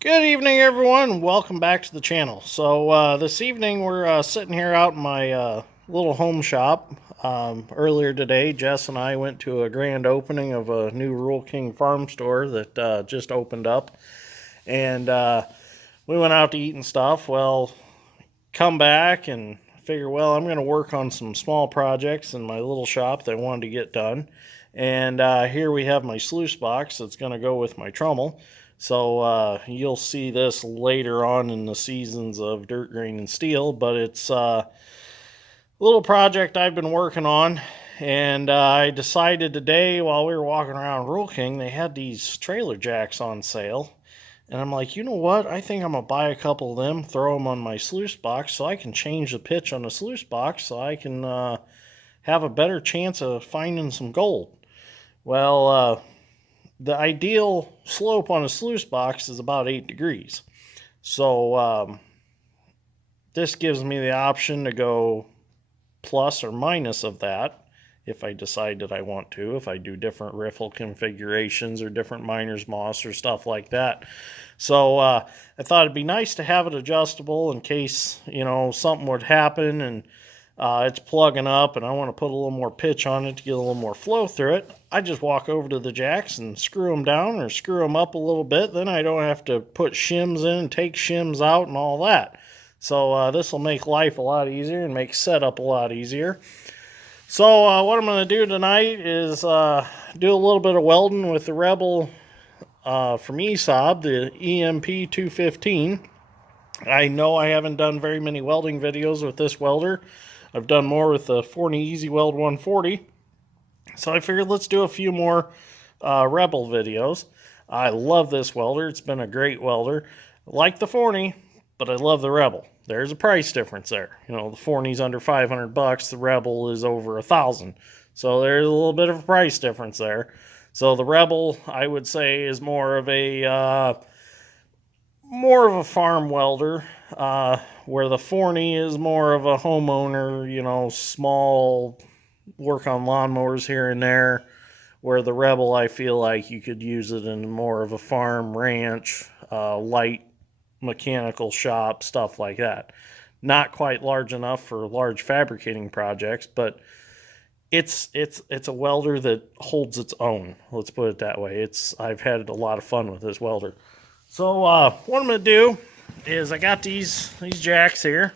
Good evening, everyone. Welcome back to the channel. So this evening we're sitting here out in my little home shop. Earlier today, Jess and I went to a grand opening of a new Rural King farm store that just opened up, and we went out to eat and stuff. Well, come back and figure, well, I'm going to work on some small projects in my little shop that I wanted to get done. And here we have my sluice box that's going to go with my trommel. So you'll see this later on in the seasons of dirt, grain, and steel, but it's a little project I've been working on. And I decided today while we were walking around Rural King, they had these trailer jacks on sale. And I'm like, you know what? I think I'm going to buy a couple of them, throw them on my sluice box so I can change the pitch on the sluice box so I can have a better chance of finding some gold. Well, the ideal slope on a sluice box is about 8 degrees. So this gives me the option to go plus or minus of that if I decide that I want to, if I do different riffle configurations or different miner's moss or stuff like that. So I thought it'd be nice to have it adjustable in case, something would happen and it's plugging up and I want to put a little more pitch on it to get a little more flow through it. I just walk over to the jacks and screw them down or screw them up a little bit. Then I don't have to put shims in and take shims out and all that. So this will make life a lot easier and make setup a lot easier. So what I'm going to do tonight is do a little bit of welding with the Rebel from ESOB, the EMP 215. I know I haven't done very many welding videos with this welder. I've done more with the Forney Easy Weld 140. So I figured let's do a few more Rebel videos. I love this welder. It's been a great welder. I like the Forney, but I love the Rebel. There's a price difference there. The Forney's under $500. The Rebel is over $1,000. So there's a little bit of a price difference there. So the Rebel, I would say, is more of a farm welder, where the Forney is more of a homeowner, small work on lawnmowers here and there, where the Rebel, I feel like you could use it in more of a farm, ranch, light mechanical shop, stuff like that. Not quite large enough for large fabricating projects, but it's a welder that holds its own. Let's put it that way. I've had a lot of fun with this welder. So what I'm going to do is I got these jacks here.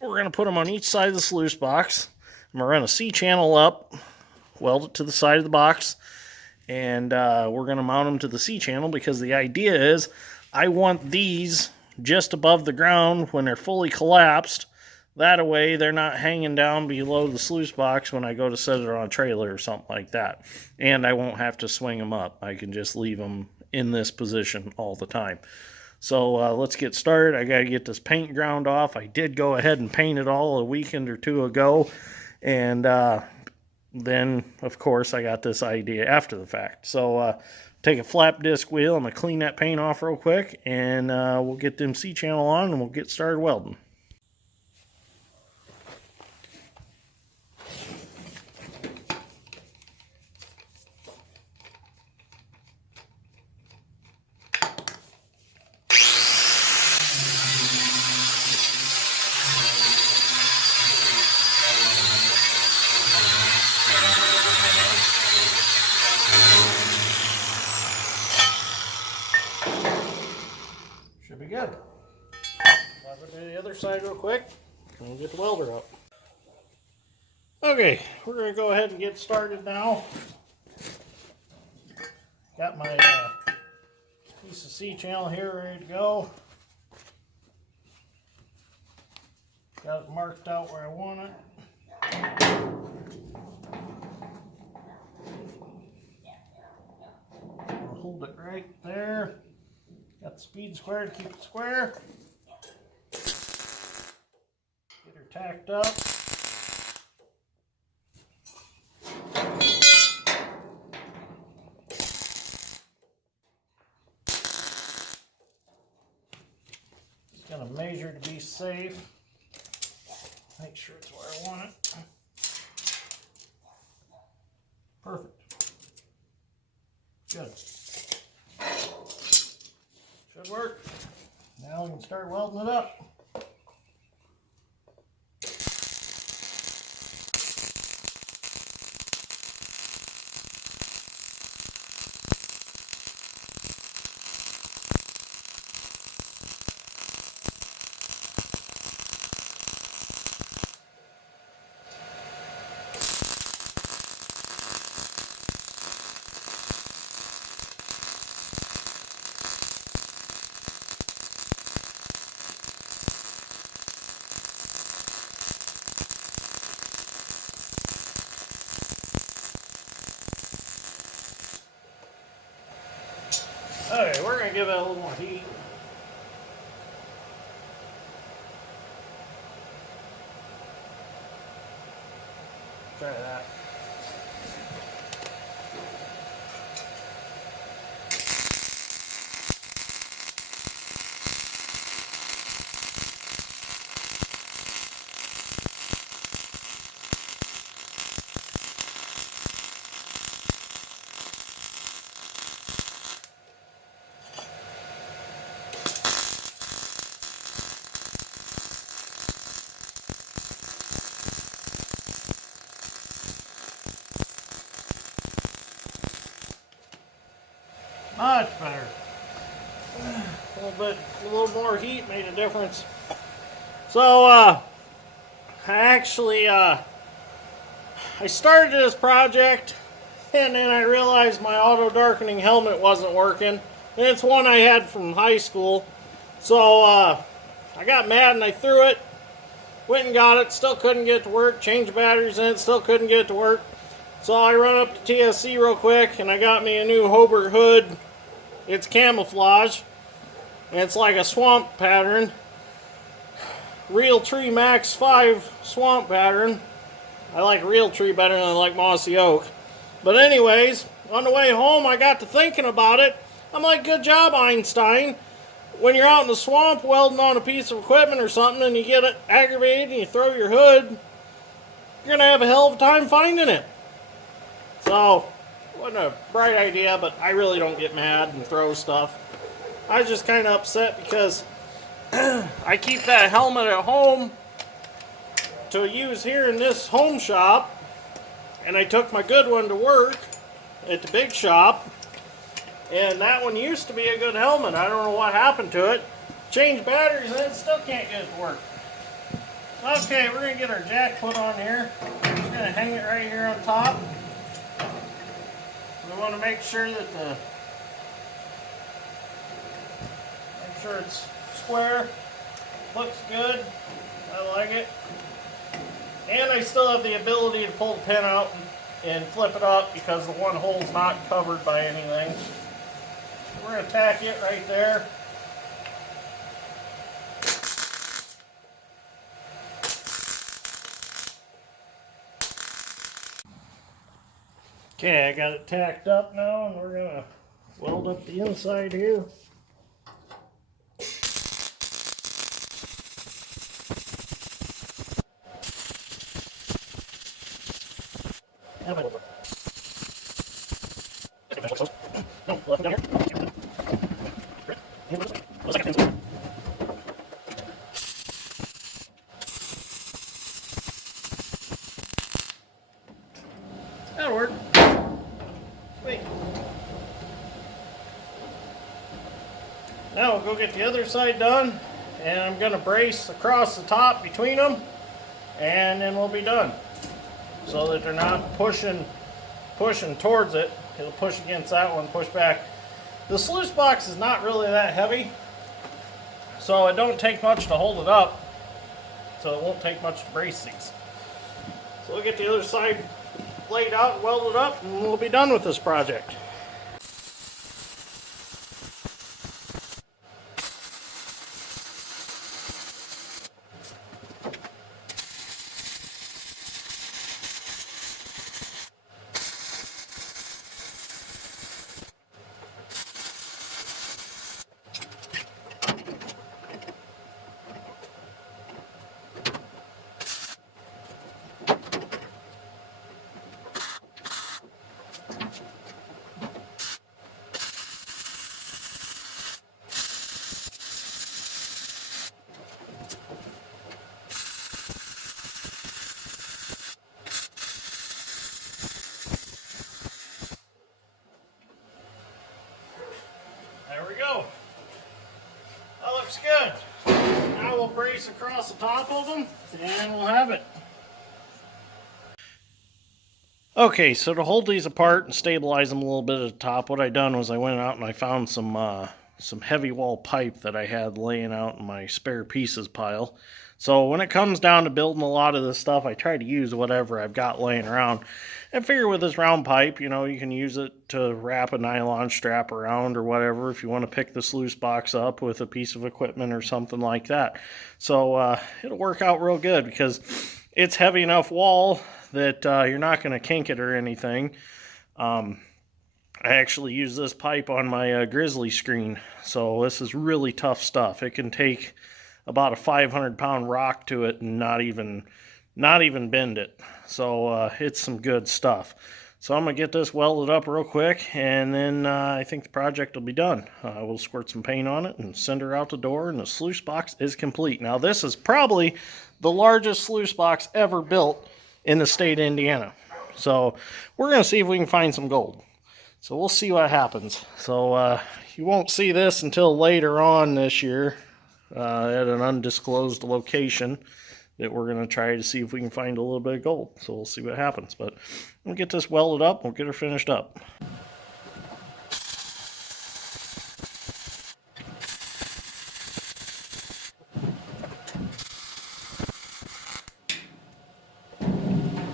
We're going to put them on each side of the sluice box. I'm going to run a C-channel up, weld it to the side of the box, and we're going to mount them to the C-channel because the idea is I want these just above the ground when they're fully collapsed. That way they're not hanging down below the sluice box when I go to set it on a trailer or something like that. And I won't have to swing them up. I can just leave them in this position all the time. So let's get started. I got to get this paint ground off. I did go ahead and paint it all a weekend or two ago. And then, of course, I got this idea after the fact. So take a flap disc wheel. I'm going to clean that paint off real quick. And we'll get them C-channel on and we'll get started welding. Should be good. I'll go to the other side real quick and we'll get the welder up. Okay, we're going to go ahead and get started now. Got my piece of C-channel here ready to go. Got it marked out where I want it. I'll hold it right there. Got the speed square to keep it square. Get her tacked up. Just gonna measure to be safe. Make sure it's where I want it. Perfect. Good. Should Good work. Now we can start welding it up. Okay, we're going to give it a little more heat. Try that. Much better. A little more heat made a difference. So, I started this project, and then I realized my auto darkening helmet wasn't working. And it's one I had from high school. So, I got mad and I threw it. Went and got it, still couldn't get it to work. Changed batteries in it, still couldn't get it to work. So I run up to TSC real quick, and I got me a new Hobart hood. It's camouflage, and it's like a swamp pattern. Real Tree Max 5 swamp pattern. I like Real Tree better than I like Mossy Oak. But anyways, on the way home, I got to thinking about it. I'm like, good job, Einstein. When you're out in the swamp welding on a piece of equipment or something and you get it aggravated and you throw your hood, you're going to have a hell of a time finding it. So, wasn't a bright idea, but I really don't get mad and throw stuff. I was just kind of upset because I keep that helmet at home to use here in this home shop, and I took my good one to work at the big shop, and that one used to be a good helmet. I don't know what happened to it. Changed batteries and it still can't get it to work. Okay, we're going to get our jack put on here. We're just going to hang it right here on top. We want to make sure that make sure it's square, looks good. I like it. And I still have the ability to pull the pin out and flip it up because the one hole's not covered by anything. We're going to tack it right there. Okay, I got it tacked up now, and we're going to weld up the inside here. That'll work. Wait. Now we'll go get the other side done, and I'm going to brace across the top between them, and then we'll be done. So that they're not pushing towards it. It'll push against that one, push back. The sluice box is not really that heavy, so it don't take much to hold it up. So it won't take much to brace these. So we'll get the other side laid out and welded up, and we'll be done with this project. There we go. That looks good. Now we'll brace across the top of them and we'll have it. Okay, so to hold these apart and stabilize them a little bit at the top, what I done was I went out and I found some heavy wall pipe that I had laying out in my spare pieces pile. So when it comes down to building a lot of this stuff, I try to use whatever I've got laying around. And figure with this round pipe, you know, you can use it to wrap a nylon strap around or whatever if you want to pick the sluice box up with a piece of equipment or something like that. So it'll work out real good because it's heavy enough wall that you're not going to kink it or anything. I actually use this pipe on my grizzly screen, so this is really tough stuff. It can take about a 500-pound rock to it and not even bend it. So it's some good stuff. So I'm going to get this welded up real quick, and then I think the project will be done. We'll squirt some paint on it and send her out the door, and the sluice box is complete. Now this is probably the largest sluice box ever built in the state of Indiana. So we're going to see if we can find some gold. So we'll see what happens. So you won't see this until later on this year at an undisclosed location that we're going to try to see if we can find a little bit of gold. So we'll see what happens. But we'll get this welded up. We'll get her finished up.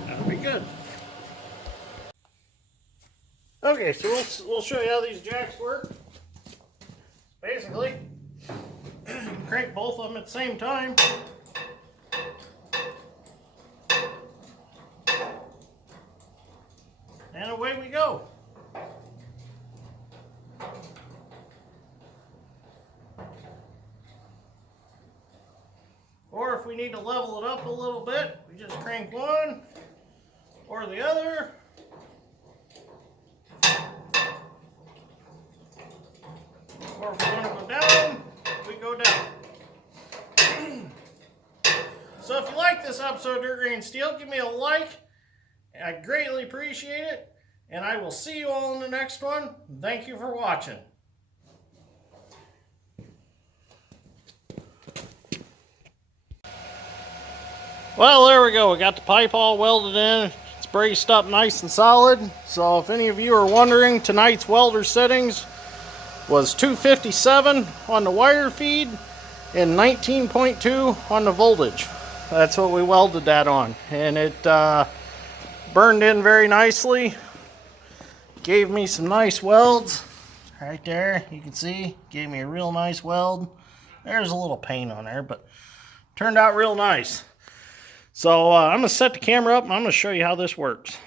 That'll be good. Okay, so we'll show you how these jacks work. Basically, crank both of them at the same time. And away we go. Or if we need to level it up a little bit, we just crank one or the other. Or if we want to go down, we go down. So if you like this episode of Dirt Grain Steel, give me a like. I greatly appreciate it. And I will see you all in the next one. Thank you for watching. Well, there we go. We got the pipe all welded in. It's braced up nice and solid. So if any of you are wondering, tonight's welder settings was 257 on the wire feed and 19.2 on the voltage. That's what we welded that on. And it burned in very nicely. Gave me some nice welds. Right there, you can see, gave me a real nice weld. There's a little paint on there, but turned out real nice. So I'm going to set the camera up and I'm going to show you how this works.